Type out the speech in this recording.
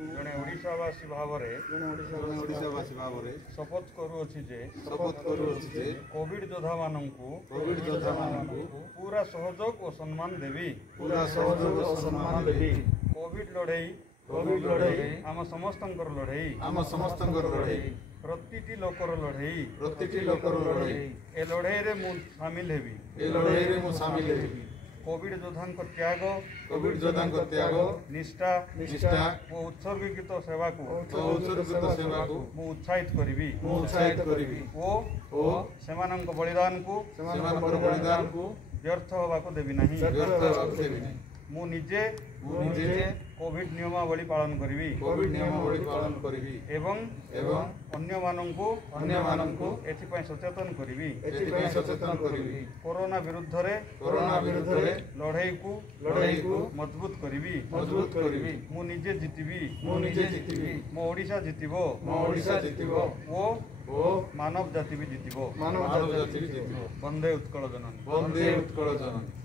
जड़े ओडिशावासी भाव शपथ करुअछि जे कोविड योद्धा माननकु पूरा सहयोग और सम्मान देवी कोविड लड़ाई आम समस्तंकर लड़ाई प्रतिटी लोकर लड़ाई ए लड़ाई रे मु शामिल हेबी कोविड योद्धा त्याग निष्ठा और उत्सर्गित सेवा को उत्साहित करी बलिदान को व्यर्थ होगा देवी नहीं मु निजे कोविड नियमावली पालन करी एवं अन्य माननकु एथिपाई सचेतन करी कोरोना विरुद्ध रे लड़ाई को मजबूत करी मु निजे जीतिबी मो ओडिशा जीतिबो ओ मानव जाति भी जीतिबो वंदे उत्कल जननी।